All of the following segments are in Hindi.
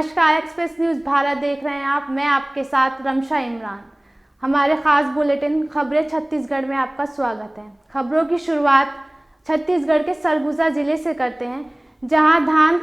नमस्कार, एक्सप्रेस न्यूज़ भारत देख रहे हैं आप। मैं आपके साथ रमशा इमरान। हमारे खास बुलेटिन खबरें छत्तीसगढ़ में आपका स्वागत है। खबरों की शुरुआत छत्तीसगढ़ के सरगुजा जिले से करते हैं, जहां धान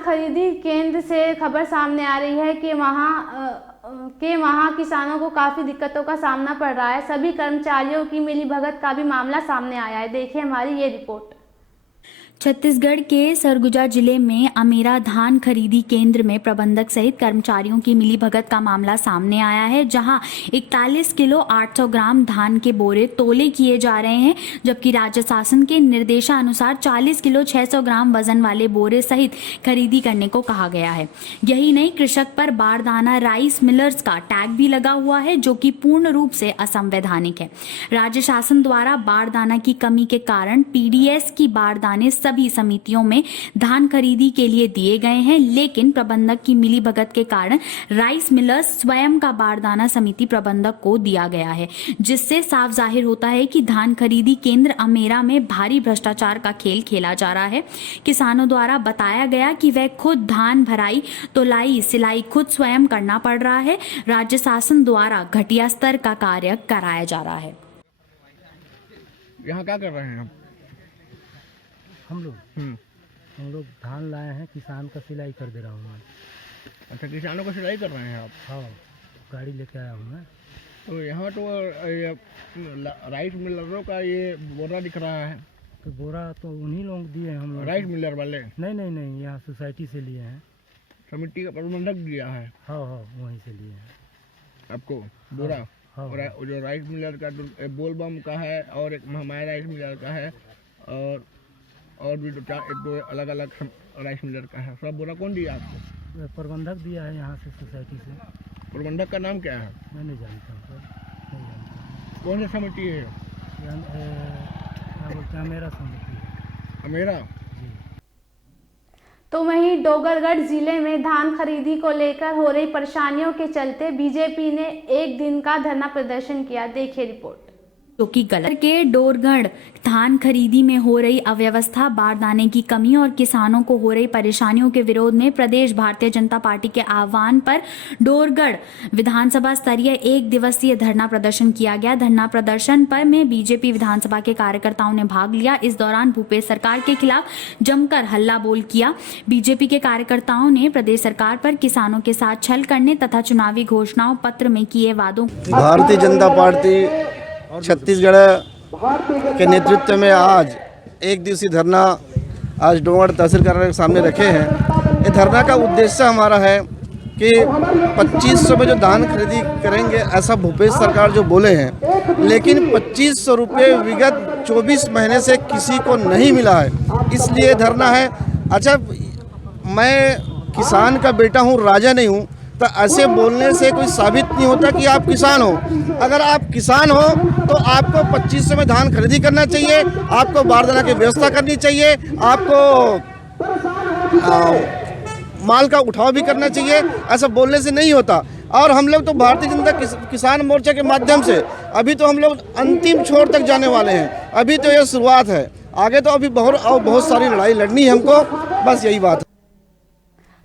खरीदी केंद्र से खबर सामने आ रही है कि वहाँ किसानों को काफ़ी दिक्कतों का सामना पड़ रहा है। सभी कर्मचारियों की मिलीभगत का भी मामला सामने आया है। देखिए हमारी ये रिपोर्ट। छत्तीसगढ़ के सरगुजा जिले में अमेरा धान खरीदी केंद्र में प्रबंधक सहित कर्मचारियों की मिलीभगत का मामला सामने आया है, जहां 41 किलो 800 ग्राम धान के बोरे तोले किए जा रहे हैं, जबकि राज्य शासन के निर्देशानुसार 40 किलो 600 ग्राम वजन वाले बोरे सहित खरीदी करने को कहा गया है। यही नहीं, कृषक पर बारदाना राइस मिलर्स का टैग भी लगा हुआ है, जो कि पूर्ण रूप से असंवैधानिक है। राज्य शासन द्वारा बारदाना की कमी के कारण पीडीएस की बारदाने सभी समितियों में धान खरीदी के लिए दिए गए हैं, लेकिन प्रबंधक की मिलीभगत के कारण राइस मिलर्स स्वयं का बारदाना समिति प्रबंधक को दिया गया है, जिससे साफ जाहिर होता है कि धान खरीदी केंद्र अमेरा में भारी भ्रष्टाचार का खेल खेला जा रहा है। किसानों द्वारा बताया गया कि वह खुद धान भराई, तोलाई, सिलाई खुद स्वयं करना पड़ रहा है। राज्य शासन द्वारा घटिया स्तर का कार्य कराया जा रहा है। यहाँ क्या कर रहे हैं हम लोग धान लाए हैं, किसान का सिलाई कर दे रहा हूँ मैं। अच्छा, किसानों को सिलाई कर रहे हैं आप? हाँ, गाड़ी लेके आया हूँ मैं। तो यहाँ तो ये राइस मिलरों का ये बोरा दिख रहा है। तो बोरा तो उन्हीं लोग दिए हैं हम लोग। राइस मिलर वाले? नहीं, यहाँ सोसाइटी से लिए हैं। समिति का प्रबंधक दिया है? हाँ, वहीं से लिए हैं आपको बोरा? हाँ। और जो राइस मिलर का तो बोलबम का है और एक हमारा राइस मिलर का है और भी दो अलग अलग राइस मिलर का है। सब बोरा कौन दिया आपको? प्रबंधक दिया है यहाँ से, सोसाइटी से। प्रबंधक का नाम क्या है? मैं नहीं जानता हूँ सर, नहीं जानता। कौन सी समिति है? क्या बोलते हैं, अमेरा समिति है। अमेरा? तो वहीं डोंगरगढ़ जिले में धान खरीदी को लेकर हो रही परेशानियों के चलते बीजेपी ने एक दिन का धरना प्रदर्शन किया। देखिए रिपोर्ट। जो कि गलत के डोरगढ़ धान खरीदी में हो रही अव्यवस्था, बारदाने की कमी और किसानों को हो रही परेशानियों के विरोध में प्रदेश भारतीय जनता पार्टी के आह्वान पर डोरगढ़ विधानसभा स्तरीय 1 दिवसीय धरना प्रदर्शन किया गया। धरना प्रदर्शन पर में बीजेपी विधानसभा के कार्यकर्ताओं ने भाग लिया। इस दौरान भूपेश सरकार के खिलाफ जमकर हल्ला बोल किया। बीजेपी के कार्यकर्ताओं ने प्रदेश सरकार पर किसानों के साथ छल करने तथा चुनावी घोषणाओं पत्र में किए वादों भारतीय जनता पार्टी छत्तीसगढ़ के नेतृत्व में आज 1 दिवसीय धरना आज डोंगरगढ़ तहसील कार्यालय के सामने रखे हैं। ये धरना का उद्देश्य हमारा है कि 2500 में जो धान खरीदी करेंगे ऐसा भूपेश सरकार जो बोले हैं, लेकिन 2500 रुपये विगत 24 महीने से किसी को नहीं मिला है, इसलिए धरना है। अच्छा, मैं किसान का बेटा हूँ, राजा नहीं हूँ, तो ऐसे बोलने से कोई साबित नहीं होता कि आप किसान हो। अगर आप किसान हो तो आपको 2500 में धान खरीदी करना चाहिए, आपको बारदाना की व्यवस्था करनी चाहिए, आपको माल का उठाव भी करना चाहिए। ऐसा बोलने से नहीं होता। और हम लोग तो भारतीय जनता किसान मोर्चा के माध्यम से अभी तो हम लोग अंतिम छोर तक जाने वाले हैं। अभी तो ये शुरुआत है, आगे तो अभी बहुत सारी लड़ाई लड़नी है हमको, बस यही बात है।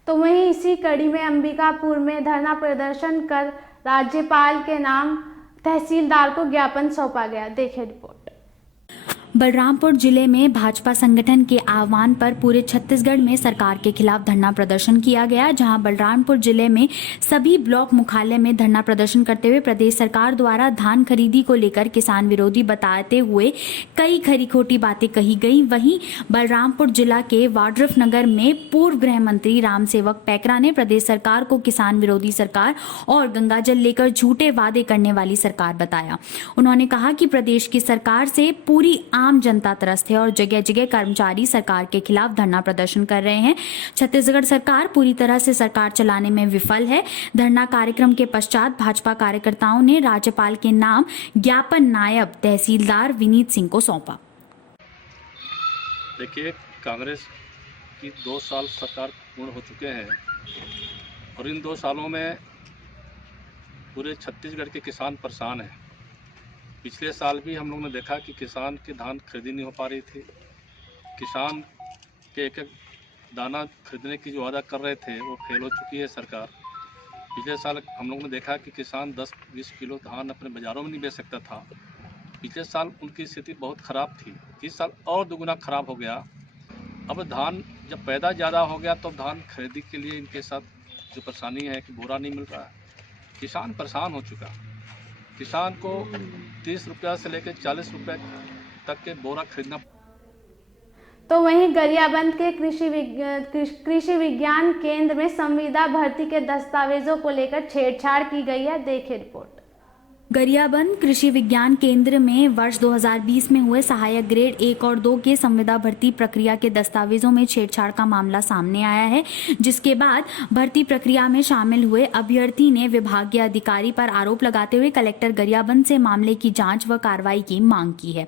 तो वहीं इसी कड़ी में अंबिकापुर में धरना प्रदर्शन कर राज्यपाल के नाम तहसीलदार को ज्ञापन सौंपा गया। देखिए रिपोर्ट। बलरामपुर जिले में भाजपा संगठन के आह्वान पर पूरे छत्तीसगढ़ में सरकार के खिलाफ धरना प्रदर्शन किया गया, जहां बलरामपुर जिले में सभी ब्लॉक मुख्यालय में धरना प्रदर्शन करते हुए प्रदेश सरकार द्वारा धान खरीदी को लेकर किसान विरोधी बताते हुए कई खरी खोटी बातें कही गई। वहीं बलरामपुर जिला के वाड्रफ नगर में पूर्व गृह मंत्री रामसेवक पैकरा ने प्रदेश सरकार को किसान विरोधी सरकार और गंगाजल लेकर झूठे वादे करने वाली सरकार बताया। उन्होंने कहा कि प्रदेश की सरकार से पूरी आम जनता त्रस्त है और जगह जगह कर्मचारी सरकार के खिलाफ धरना प्रदर्शन कर रहे हैं। छत्तीसगढ़ सरकार पूरी तरह से सरकार चलाने में विफल है। धरना कार्यक्रम के पश्चात भाजपा कार्यकर्ताओं ने राज्यपाल के नाम ज्ञापन नायब तहसीलदार विनीत सिंह को सौंपा। देखिए, कांग्रेस की 2 साल सरकार पूर्ण हो चुके हैं और इन 2 सालों में पूरे छत्तीसगढ़ के किसान परेशान हैं। पिछले साल भी हम लोग ने देखा कि किसान की धान खरीदी नहीं हो पा रही थी। किसान के एक एक दाना खरीदने की जो वादा कर रहे थे वो फेल हो चुकी है सरकार। पिछले साल हम लोगों ने देखा कि किसान 10-20 किलो धान अपने बाज़ारों में नहीं बेच सकता था। पिछले साल उनकी स्थिति बहुत ख़राब थी, इस साल और दुगुना ख़राब हो गया। अब धान जब पैदा ज़्यादा हो गया तो धान खरीदी के लिए इनके साथ जो परेशानी है कि बोरा नहीं मिल रहा है, किसान परेशान हो चुका। किसान को 30 रुपया से लेकर 40 रुपये तक के बोरा खरीदना। तो वहीं गरियाबंद के कृषि विज्ञान केंद्र में संविदा भर्ती के दस्तावेजों को लेकर छेड़छाड़ की गई है। देखिए रिपोर्ट। गरियाबंद कृषि विज्ञान केंद्र में वर्ष 2020 में हुए सहायक ग्रेड 1 और 2 के संविदा भर्ती प्रक्रिया के दस्तावेजों में छेड़छाड़ का मामला सामने आया है, जिसके बाद भर्ती प्रक्रिया में शामिल हुए अभ्यर्थी ने विभागीय अधिकारी पर आरोप लगाते हुए कलेक्टर गरियाबंद से मामले की जांच व कार्रवाई की मांग की है।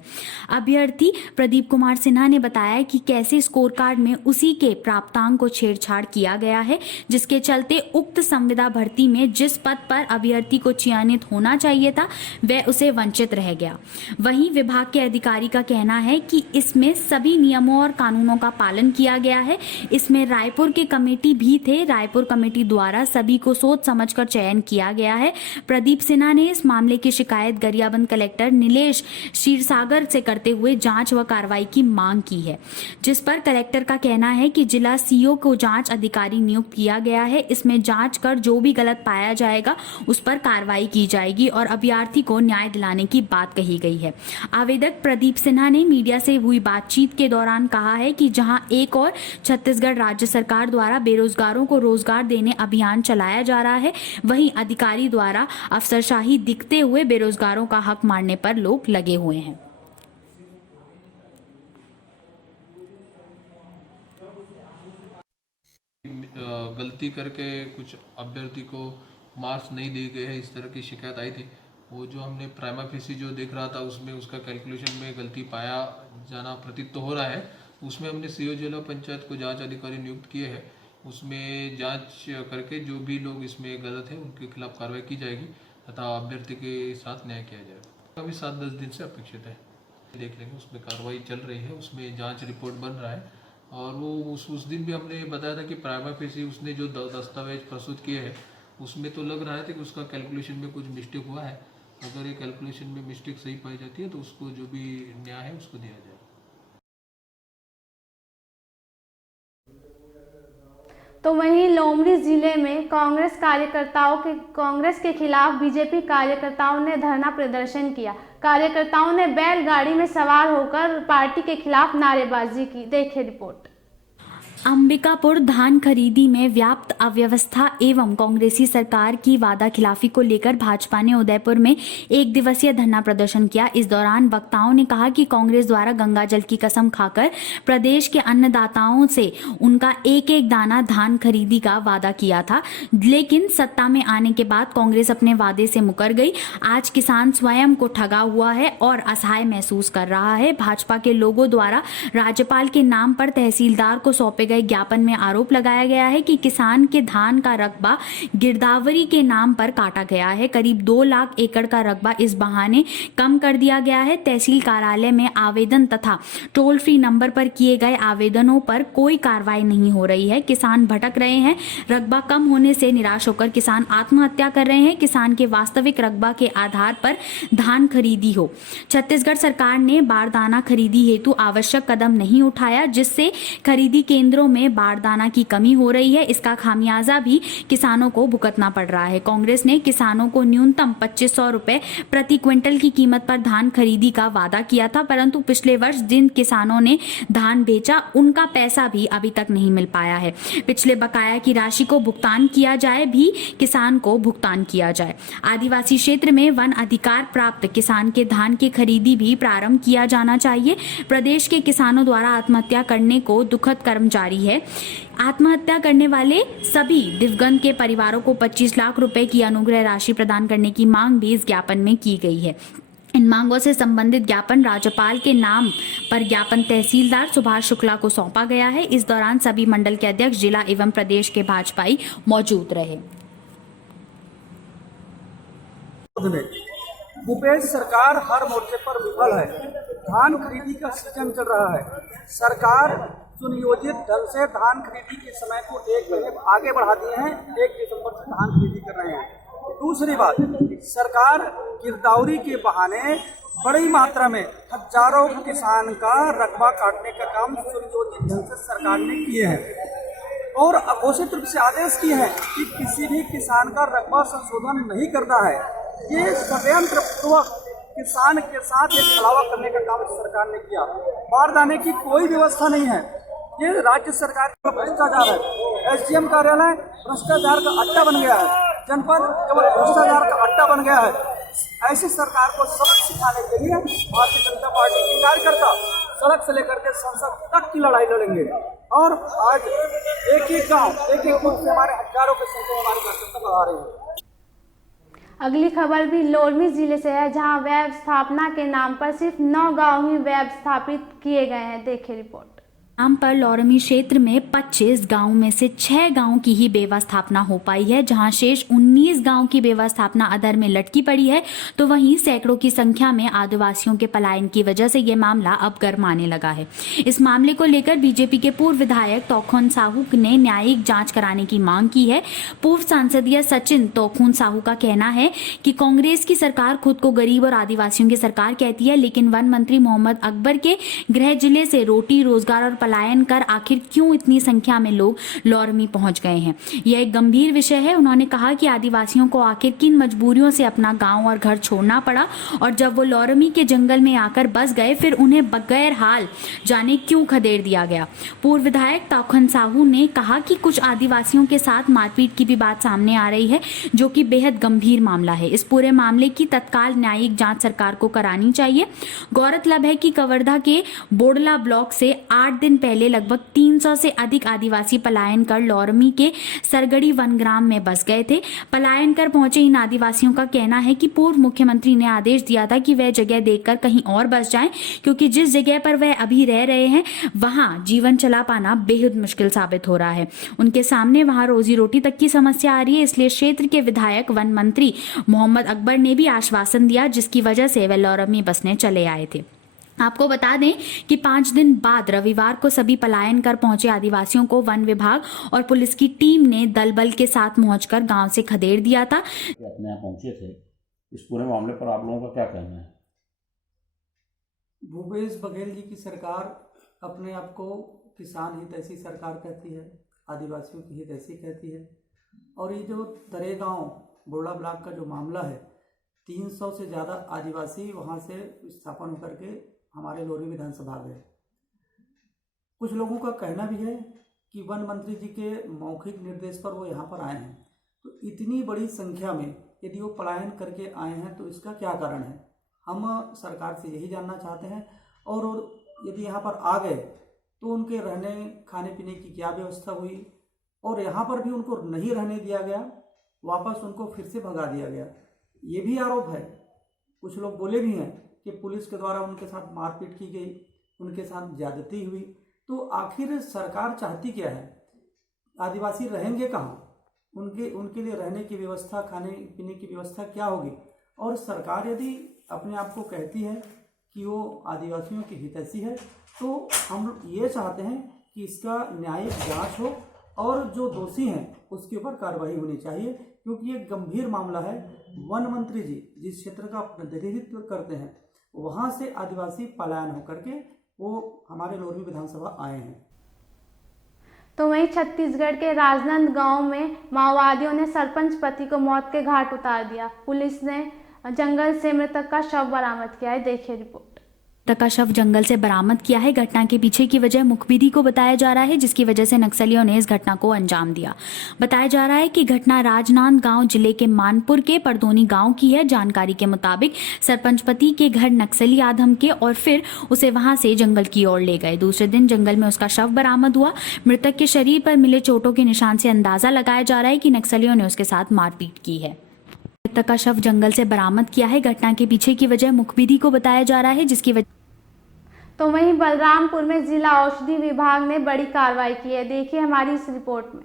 अभ्यर्थी प्रदीप कुमार सिन्हा ने बताया कि कैसे स्कोर कार्ड में उसी के प्राप्तांक को छेड़छाड़ किया गया है, जिसके चलते उक्त संविदा भर्ती में जिस पद पर अभ्यर्थी को चयनित होना चाहिए था वह उसे वंचित रह गया। वहीं विभाग के अधिकारी का कहना है कि इसमें सभी नियमों और कानूनों का पालन किया गया है। इसमें रायपुर के कमेटी भी थे। रायपुर कमेटी द्वारा सभी को सोच समझकर चयन किया गया है। प्रदीप सिन्हा ने इस मामले की शिकायत गरियाबंद कलेक्टर नीलेश क्षीरसागर से करते हुए जांच व कार्रवाई की मांग की है, जिस पर कलेक्टर का कहना है कि जिला सीओ को जांच अधिकारी नियुक्त किया गया है। इसमें जांच कर जो भी गलत पाया जाएगा उस पर कार्रवाई की जाएगी और अभ्यर्थी को न्याय दिलाने की बात कही गई है। आवेदक प्रदीप सिन्हा ने मीडिया से हुई बातचीत के दौरान कहा है कि जहां एक और छत्तीसगढ़ राज्य सरकार द्वारा बेरोजगारों को रोजगार देने अभियान चलाया जा रहा है, वहीं अधिकारी द्वारा अफसरशाही दिखते हुए बेरोजगारों का हक मारने पर लोग लगे हुए हैं। गलती करके कुछ अभ्यर्थी को मार्क्स नहीं दिए गए हैं, इस तरह की शिकायत आई थी। वो जो हमने प्राइमा फेसी जो देख रहा था उसमें उसका कैलकुलेशन में गलती पाया जाना प्रतीत तो हो रहा है। उसमें हमने सीओ जिला पंचायत को जांच अधिकारी नियुक्त किए हैं। उसमें जांच करके जो भी लोग इसमें गलत है उनके खिलाफ कार्रवाई की जाएगी तथा अभ्यर्थी के साथ न्याय किया जाएगा। अभी 7-10 दिन से अपेक्षित है, देख लेंगे। उसमें कार्रवाई चल रही है, उसमें जाँच रिपोर्ट बन रहा है। और वो उस दिन भी हमने बताया था कि प्राइमा फेसी उसने जो दस्तावेज प्रस्तुत किए हैं उसमें तो लग रहा है कि उसका कैलकुलेशन में कुछ मिस्टेक हुआ है। अगर ये कैलकुलेशन में मिस्टेक सही पाई जाती है तो उसको जो भी न्याय है उसको दिया जाए। तो वहीं लोमड़ी जिले में कांग्रेस के खिलाफ बीजेपी कार्यकर्ताओं ने धरना प्रदर्शन किया। कार्यकर्ताओं ने बैलगाड़ी में सवार होकर पार्टी के खिलाफ नारेबाजी की। देखिए रिपोर्ट। अंबिकापुर धान खरीदी में व्याप्त अव्यवस्था एवं कांग्रेसी सरकार की वादा खिलाफी को लेकर भाजपा ने उदयपुर में 1 दिवसीय धरना प्रदर्शन किया। इस दौरान वक्ताओं ने कहा कि कांग्रेस द्वारा गंगा जल की कसम खाकर प्रदेश के अन्नदाताओं से उनका एक एक दाना धान खरीदी का वादा किया था, लेकिन सत्ता में आने के बाद कांग्रेस अपने वादे से मुकर गई। आज किसान स्वयं को ठगा हुआ है और असहाय महसूस कर रहा है। भाजपा के लोगों द्वारा राज्यपाल के नाम पर तहसीलदार को सौंपे गए ज्ञापन में आरोप लगाया गया है कि किसान के धान का रकबा गिरदावरी के नाम पर काटा गया है। करीब 2 लाख एकड़ का रकबा इस बहाने कम कर दिया गया है। तहसील कार्यालय में आवेदन तथा टोल फ्री नंबर पर किए गए आवेदनों पर कोई कार्रवाई नहीं हो रही है। किसान भटक रहे हैं। रकबा कम होने से निराश होकर किसान आत्महत्या कर रहे हैं। किसान के वास्तविक रकबा के आधार पर धान खरीदी हो। छत्तीसगढ़ सरकार ने बारदाना खरीदी हेतु आवश्यक कदम नहीं उठाया, जिससे खरीदी केंद्रों में बारदाना की कमी हो रही है। इसका खामियाजा भी किसानों को भुगतना पड़ रहा है। कांग्रेस ने किसानों को न्यूनतम 2500 रुपए प्रति क्विंटल की कीमत पर धान खरीदी का वादा किया था, परंतु पिछले वर्ष जिन किसानों ने धान बेचा उनका पैसा भी अभी तक नहीं मिल पाया है। पिछले बकाया की राशि को भुगतान किया जाए, भी किसान को भुगतान किया जाए। आदिवासी क्षेत्र में वन अधिकार प्राप्त किसान के धान की खरीदी भी प्रारंभ किया जाना चाहिए। प्रदेश के किसानों द्वारा आत्महत्या करने को दुखद कर्म जारी है। आत्महत्या करने वाले सभी दिवंगत के परिवारों को 25 लाख रुपए की अनुग्रह राशि प्रदान करने की मांग भी इस ज्ञापन में की गई है। इन मांगों से संबंधित ज्ञापन राज्यपाल के नाम पर ज्ञापन तहसीलदार सुभाष शुक्ला को सौंपा गया है। इस दौरान सभी मंडल के अध्यक्ष, जिला एवं प्रदेश के भाजपाई मौजूद रहे। भूपेश सरकार हर मोर्चे पर विफल है। धान खरीदी का सीजन चल रहा है। सरकार सुनियोजित ढंग से धान खरीदी के समय को 1 महीने आगे बढ़ा दिए हैं। 1 दिसंबर से धान खरीदी कर रहे हैं। दूसरी बात, सरकार गिरदावरी के बहाने बड़ी मात्रा में हजारों किसान का रकबा काटने का काम सुनियोजित ढंग से सरकार ने किए हैं और अघोषित रूप से आदेश किए हैं कि किसी भी किसान का रकबा संशोधन नहीं करना है। ये षड्यंत्र पूर्वक किसान के साथ एक छलावा करने का काम सरकार ने किया। बारदाने की कोई व्यवस्था नहीं है। ये राज्य सरकार का भ्रष्टाचार है। एसडीएम कार्यालय भ्रष्टाचार का अड्डा बन गया है। जनपद केवल भ्रष्टाचार का अड्डा बन गया है। ऐसी सरकार को सबक सिखाने के लिए भारतीय जनता पार्टी के कार्यकर्ता सड़क से लेकर के संसद तक की लड़ाई लड़ेंगे और आज एक गांव एक बूथ से हमारे हजारों के संख्या में हमारे कार्यकर्ता लगा रहे हैं। अगली खबर भी लोरमी जिले से है, जहां वेब स्थापना के नाम पर सिर्फ 9 गांव ही वेब स्थापित किए गए हैं। देखिए रिपोर्ट। नाम पर लोरमी क्षेत्र में 25 गांव में से 6 गांव की ही व्यवस्थापना हो पाई है, जहां शेष 19 गांव की व्यवस्थापना अधर में लटकी पड़ी है। तो वहीं सैकड़ों की संख्या में आदिवासियों के पलायन की वजह से ये मामला अब गरमाने लगा है। इस मामले को लेकर बीजेपी के पूर्व विधायक तोखुन साहू ने न्यायिक जांच कराने की मांग की है। पूर्व सांसदीय सचिन तोखुन साहू का कहना है कि कांग्रेस की सरकार खुद को गरीब और आदिवासियों की सरकार कहती है, लेकिन वन मंत्री मोहम्मद अकबर के गृह जिले से रोटी रोजगार और पलायन कर आखिर क्यों इतनी संख्या में लोग लोरमी पहुंच गए हैं। यह एक गंभीर विषय है। उन्होंने कहा कि आदिवासियों को आखिर किन मजबूरियों से अपना गांव और घर छोड़ना पड़ा और जब वो लोरमी के जंगल में आकर बस गए फिर उन्हें बगैर हाल जाने क्यों खदेड़ दिया गया। पूर्व विधायक तोखुन साहू ने कहा कि कुछ आदिवासियों के साथ मारपीट की भी बात सामने आ रही है, जो कि बेहद गंभीर मामला है। इस पूरे मामले की तत्काल न्यायिक जांच सरकार को करानी चाहिए। गौरतलब है कि कवर्धा के बोडला ब्लॉक से 8 दिन पहले लगभग 300 से अधिक आदिवासी पलायन कर लोरमी के सरगड़ी वनग्राम में बस गए थे। पलायन कर पहुंचे इन आदिवासियों का कहना है कि पूर्व मुख्यमंत्री ने आदेश दिया था कि वह जगह देखकर कहीं और बस जाएं, क्योंकि जिस जगह पर वह अभी रह रहे हैं वहां जीवन चला पाना बेहद मुश्किल साबित हो रहा है। उनके सामने वहां रोजी रोटी तक की समस्या आ रही है। इसलिए क्षेत्र के विधायक वन मंत्री मोहम्मद अकबर ने भी आश्वासन दिया, जिसकी वजह से वह लोरमी बसने चले आए थे। आपको बता दें कि 5 दिन बाद रविवार को सभी पलायन कर पहुंचे आदिवासियों को वन विभाग और पुलिस की टीम ने दल बल के साथ पहुंचकर गांव से खदेड़ दिया था। अपने यहाँ पहुंचे थे, इस पूरे मामले पर आप लोगों का क्या कहना है? भूपेश बघेल जी की सरकार अपने आप को किसान हितैषी सरकार कहती है, आदिवासियों की हितैषी कहती है। और ये जो दरेगांव बोडला ब्लॉक का जो मामला है, 300 से ज़्यादा आदिवासी वहाँ से स्थापन होकर के हमारे लोरमी विधानसभा गए। कुछ लोगों का कहना भी है कि वन मंत्री जी के मौखिक निर्देश पर वो यहाँ पर आए हैं। तो इतनी बड़ी संख्या में यदि वो पलायन करके आए हैं तो इसका क्या कारण है, हम सरकार से यही जानना चाहते हैं। और यदि यहाँ पर आ गए तो उनके रहने खाने पीने की क्या व्यवस्था हुई, और यहाँ पर भी उनको नहीं रहने दिया गया, वापस उनको फिर से भगा दिया गया। ये भी आरोप है। कुछ लोग बोले भी हैं कि पुलिस के द्वारा उनके साथ मारपीट की गई, उनके साथ ज्यादती हुई। तो आखिर सरकार चाहती क्या है? आदिवासी रहेंगे कहाँ? उनके लिए रहने की व्यवस्था, खाने पीने की व्यवस्था क्या होगी? और सरकार यदि अपने आप को कहती है कि वो आदिवासियों की हितैषी है, तो हम ये चाहते हैं कि इसका न्यायिक जांच हो और जो दोषी हैं उसके ऊपर कार्रवाई होनी चाहिए, क्योंकि ये गंभीर मामला है। वन मंत्री जी जिस क्षेत्र का प्रतिनिधित्व करते हैं वहाँ से आदिवासी पलायन होकर के वो हमारे लोरमी विधानसभा आए हैं। तो वहीं छत्तीसगढ़ के राजनंद गांव में माओवादियों ने सरपंच पति को मौत के घाट उतार दिया। पुलिस ने जंगल से मृतक का शव बरामद किया है। देखिए रिपोर्ट। मृतक का शव जंगल से बरामद किया है। घटना के पीछे की वजह मुखबिरी को बताया जा रहा है, जिसकी वजह से नक्सलियों ने इस घटना को अंजाम दिया। बताया जा रहा है कि घटना राजनांदगांव जिले के मानपुर के परदोनी गांव की है। जानकारी के मुताबिक सरपंच पति के घर नक्सली आधम के और फिर उसे वहां से जंगल की ओर ले गए। दूसरे दिन जंगल में उसका शव बरामद हुआ। मृतक के शरीर पर मिले चोटों के निशान से अंदाजा लगाया जा रहा है कि नक्सलियों ने उसके साथ मारपीट की है। मृतक का शव जंगल से बरामद किया है। घटना के पीछे की वजह मुखबिरी को बताया जा रहा है, जिसकी वजह। तो वहीं बलरामपुर में जिला औषधि विभाग ने बड़ी कार्रवाई की है। देखिए हमारी इस रिपोर्ट में।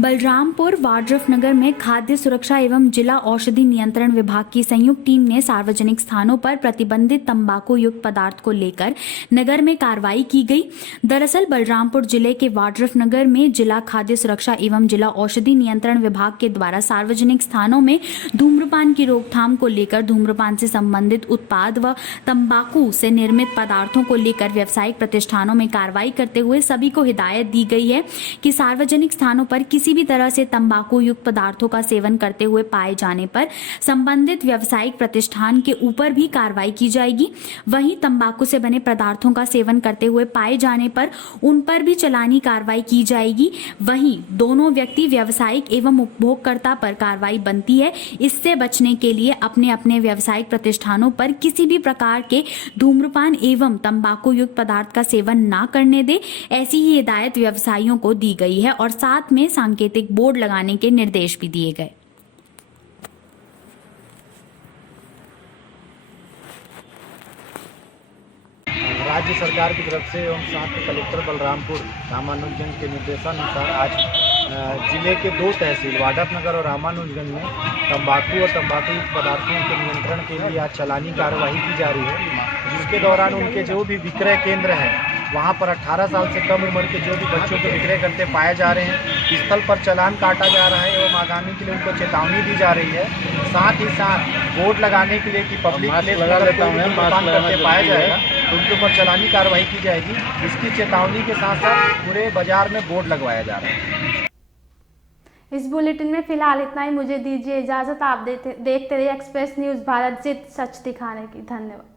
बलरामपुर वाड्रफ नगर में खाद्य सुरक्षा एवं जिला औषधि नियंत्रण विभाग की संयुक्त टीम ने सार्वजनिक स्थानों पर प्रतिबंधित तंबाकू युक्त पदार्थ को लेकर नगर में कार्रवाई की गई। दरअसल बलरामपुर जिले के वाड्रफ नगर में जिला खाद्य सुरक्षा एवं जिला औषधि नियंत्रण विभाग के द्वारा सार्वजनिक स्थानों में धूम्रपान की रोकथाम को लेकर धूम्रपान से संबंधित उत्पाद व तंबाकू से निर्मित पदार्थों को लेकर व्यावसायिक प्रतिष्ठानों में कार्रवाई करते हुए सभी को हिदायत दी गई है कि सार्वजनिक स्थानों पर किसी भी तरह से तंबाकू युक्त पदार्थों का सेवन करते हुए पाए जाने पर संबंधित व्यावसायिक प्रतिष्ठान के ऊपर भी कार्रवाई की जाएगी। वहीं तंबाकू से बने पदार्थों का सेवन करते हुए पाए जाने पर उन पर भी चालानी कार्रवाई की जाएगी। वहीं दोनों व्यक्ति व्यावसायिक एवं उपभोगकर्ता पर कार्रवाई बनती है। इससे बचने के लिए अपने अपने व्यावसायिक प्रतिष्ठानों पर किसी भी प्रकार के धूम्रपान एवं तंबाकू युक्त पदार्थ का सेवन ना करने दे, ऐसी ही हिदायत व्यवसायियों को दी गई है और साथ में सांकेतिक बोर्ड लगाने के निर्देश भी दिए गए। राज्य सरकार की तरफ से एवं साथ ही कलेक्टर बलरामपुर रामानुजगंज के निर्देशानुसार आज जिले के 2 तहसील वाड्रफ नगर और रामानुजगंज में तंबाकू और तंबाकू पदार्थों के नियंत्रण के लिए आज चालानी कार्रवाई की जा रही है, जिसके दौरान उनके जो भी विक्रय केंद्र हैं वहां पर 18 साल से कम उम्र के जो भी बच्चों को विक्रय करते पाए जा रहे हैं, स्थल पर चालान काटा जा रहा है एवं आगामी के लिए उनको चेतावनी दी जा रही है। साथ ही साथ बोर्ड लगाने के लिए कि पब्लिक प्लेस करते पाया जाएगा तो उनके ऊपर चालानी कार्रवाई की जाएगी। इसकी चेतावनी के साथ साथ पूरे बाजार में बोर्ड लगवाया जा रहा है। इस बुलेटिन में फिलहाल इतना ही। मुझे दीजिए इजाज़त। आप देखते रहिए एक्सप्रेस न्यूज़ भारत, जिद सच दिखाने की। धन्यवाद।